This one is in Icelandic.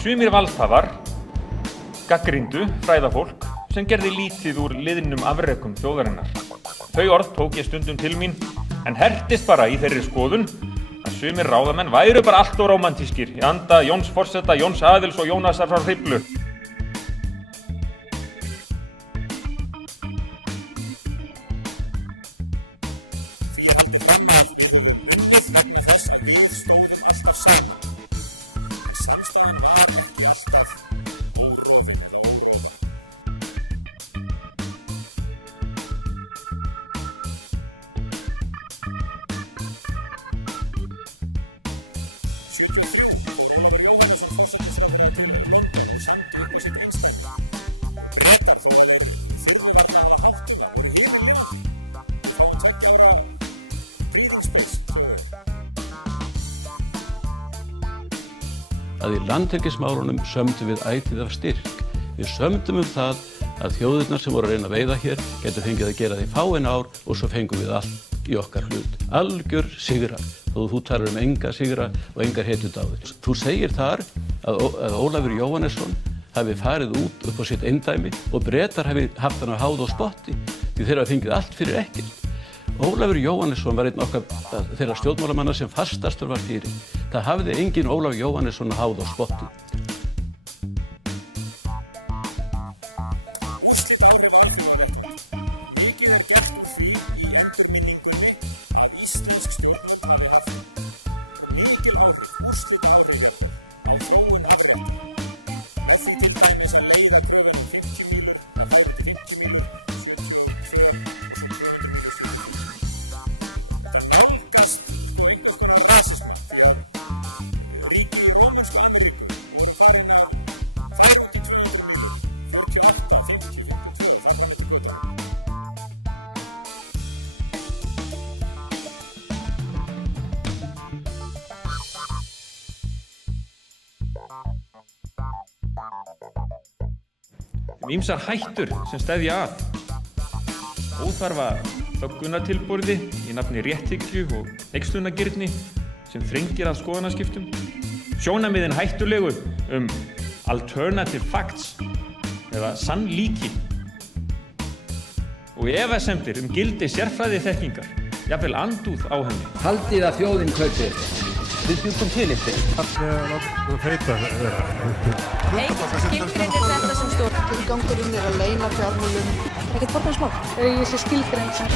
Sumir valdhafar gagnrýndu fræðafólk sem gerði lítið úr liðnum afrekum þjóðarinnar. Þau orð tók ég stundum til mín en hertist bara í þeirri skoðun að sumir ráðamenn væru bara allt of rómantískir í anda Jóns forseta, Jóns Aðils og Jónasar frá Hriflu. Að í landhelgismálunum sömdum við ætíð af styrk. Við sömdum það að þjóðirnar sem voru að reyna að veiða hér getur fengið að gera því fáein ár og svo fengum við allt í okkar hlut. Algjör sigrar, þó þú talar enga sigra og engar hetjudáðir. Þú segir þar að Ólafur Jóhannesson hafi farið út upp á sitt eindæmi og Bretar hafi haft hann á háð og spotti því þeir hafa fengið allt fyrir ekkert. Ólafur Jóhannesson var einn okkar þeirra stjórnmálamanna sem fastastur var fyrir. Það hafði engin Ólafur Jóhannesson háð og spotti. Ýmsar hættur sem steðja að. Óþarfa þöggunartilburði í nafni rétthyggju og hneykslunargirni sem þrengir að skoðanaskiptum. Sjónarmiðin hættulegu alternative facts eða sannlíki. Og efasemdir gildi sérfræði þekkingar, jafnvel andúð á henni. Haldið að þjóðin kaupir. Við bjuggum til ykkur. Það feita vera. Skilgreinir þetta sem stór. Tilgangurinn að leyna fjármunum. Ekkert borgarsmál. Ég sé skilgrein sem